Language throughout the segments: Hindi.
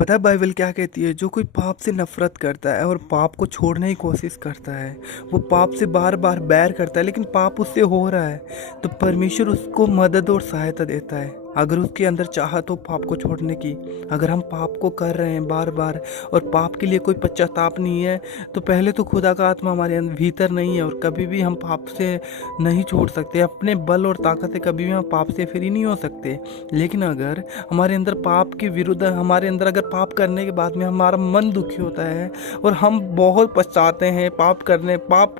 पता है बाइबल क्या कहती है? जो कोई पाप से नफरत करता है और पाप को छोड़ने की कोशिश करता है, वो पाप से बार बार बैर करता है, लेकिन पाप उससे हो रहा है तो परमेश्वर उसको मदद और सहायता देता है अगर उसके अंदर चाहत हो पाप को छोड़ने की। अगर हम पाप को कर रहे हैं बार बार और पाप के लिए कोई पश्चाताप नहीं है, तो पहले तो खुदा का आत्मा हमारे भीतर नहीं है और कभी भी हम पाप से नहीं छोड़ सकते। अपने बल और ताकत से कभी भी हम पाप से फ्री नहीं हो सकते। लेकिन अगर हमारे अंदर पाप के विरुद्ध, हमारे अंदर अगर पाप करने के बाद में हमारा मन दुखी होता है और हम बहुत पछताते हैं, पाप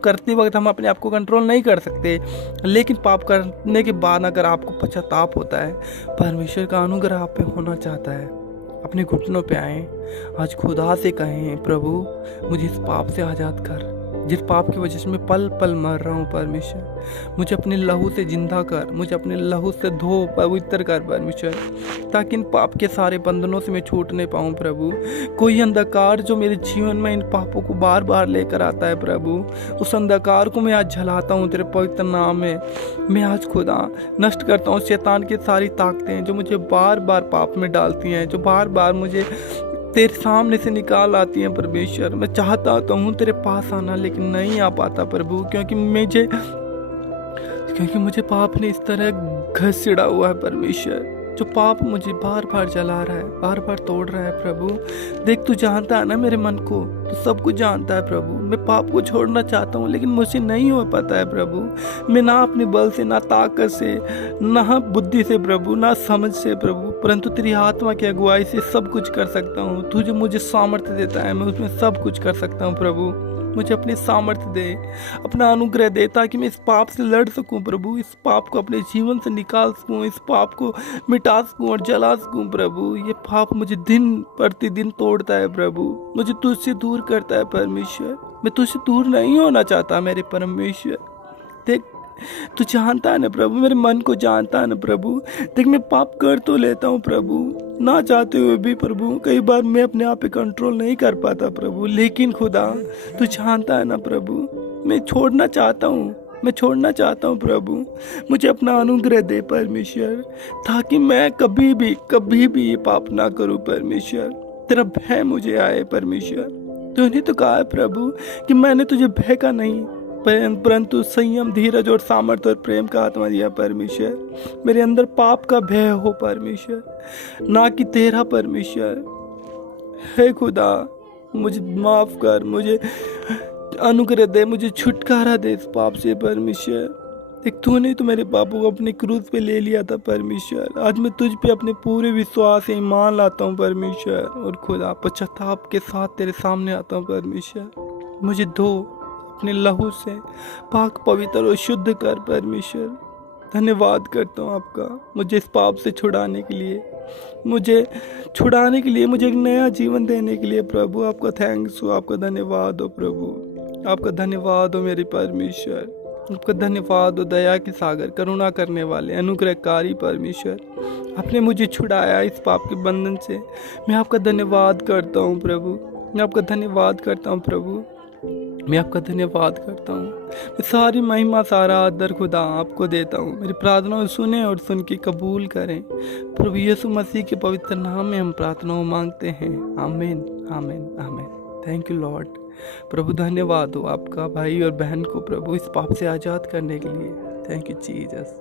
करते वक्त हम अपने आप को कंट्रोल नहीं कर सकते, लेकिन पाप करने के बाद अगर आपको पश्चाताप होता है, परमेश्वर का अनुग्रह आप पे होना चाहता है, अपने घुटनों पे आए, आज खुदा से कहें, प्रभु मुझे इस पाप से आज़ाद कर, जिस पाप की वजह से मैं पल पल मर रहा हूँ। परमेश्वर मुझे अपने लहू से जिंदा कर, मुझे अपने लहू से धो, पवित्र कर परमेश्वर, ताकि इन पाप के सारे बंधनों से मैं छूट नहीं पाऊँ। प्रभु कोई अंधकार जो मेरे जीवन में इन पापों को बार बार लेकर आता है, प्रभु उस अंधकार को मैं आज जलाता हूँ तेरे पवित्र नाम में। मैं आज खुदा नष्ट करता हूँ शैतान की सारी ताकतें जो मुझे बार बार पाप में डालती हैं, जो बार बार मुझे तेरे सामने से निकाल आती हैं। परमेश्वर मैं चाहता तो हूँ तेरे पास आना, लेकिन नहीं आ पाता प्रभु, क्योंकि मुझे पाप ने इस तरह घसीटा हुआ है परमेश्वर, जो पाप मुझे बार बार जला रहा है, बार बार तोड़ रहा है। प्रभु देख, तू जानता है ना मेरे मन को, तू सब कुछ जानता है प्रभु। मैं पाप को छोड़ना चाहता हूँ लेकिन मुझसे नहीं हो पाता है प्रभु। मैं ना अपने बल से, ना ताकत से, ना बुद्धि से प्रभु, ना समझ से प्रभु, परंतु तेरी आत्मा की अगुवाई से सब कुछ कर सकता हूँ। तू जो मुझे सामर्थ्य देता है मैं उसमें सब कुछ कर सकता हूँ। प्रभु मुझे अपनी सामर्थ्य दे, अपना अनुग्रह दे, ताकि मैं इस पाप से लड़ सकूं प्रभु, इस पाप को अपने जीवन से निकाल सकूं, इस पाप को मिटा सकूं और जला सकूं। प्रभु ये पाप मुझे दिन प्रतिदिन तोड़ता है प्रभु, मुझे तुझसे दूर करता है परमेश्वर। मैं तुझसे दूर नहीं होना चाहता मेरे परमेश्वर। देख, तू जानता है ना प्रभु, मेरे मन को जानता है ना प्रभु। देख, मैं पाप कर तो लेता हूँ प्रभु, ना चाहते हुए भी प्रभु। कई बार मैं अपने आप पे कंट्रोल नहीं कर पाता प्रभु, लेकिन खुदा तू जानता है ना प्रभु, मैं छोड़ना चाहता हूँ प्रभु। मुझे अपना अनुग्रह दे परमेश्वर, ताकि मैं कभी भी ये पाप ना करूँ परमेश्वर। तेरा भय मुझे आए परमेश्वर। तूने तो कहा है प्रभु कि मैंने तुझे भय का नहीं परंतु संयम, धीरज और सामर्थ्य और प्रेम का आत्मा दिया परमेश्वर। मेरे अंदर पाप का भय हो परमेश्वर, ना कि तेरा परमेश्वर। हे खुदा मुझे माफ कर, मुझे अनुग्रह दे, मुझे छुटकारा दे इस पाप से परमेश्वर। एक तूने तो मेरे पापों को अपनी क्रूस पे ले लिया था परमेश्वर। आज मैं तुझ पे अपने पूरे विश्वास से ईमान लाता हूँ परमेश्वर, और खुदा पश्चाताप के साथ तेरे सामने आता हूँ परमेश्वर। मुझे धो अपने लहू से, पाक पवित्र और शुद्ध कर परमेश्वर। धन्यवाद करता हूँ आपका, मुझे इस पाप से छुड़ाने के लिए, मुझे एक नया जीवन देने के लिए प्रभु। आपका थैंक्स हो, आपका धन्यवाद हो प्रभु, आपका धन्यवाद हो मेरे परमेश्वर, आपका धन्यवाद हो दया के सागर, करुणा करने वाले, अनुग्रहकारी परमेश्वर। आपने मुझे छुड़ाया इस पाप के बंधन से। मैं आपका धन्यवाद करता हूँ प्रभु, मैं आपका धन्यवाद करता हूँ प्रभु, मैं आपका धन्यवाद करता हूँ। मैं सारी महिमा, सारा आदर खुदा आपको देता हूँ। मेरी प्रार्थनाओं सुने और सुन के कबूल करें। प्रभु यीशु मसीह के पवित्र नाम में हम प्रार्थनाओं मांगते हैं। आमीन, आमीन, आमीन। Thank you Lord. प्रभु धन्यवाद हो आपका भाई और बहन को प्रभु इस पाप से आज़ाद करने के लिए। Thank you Jesus.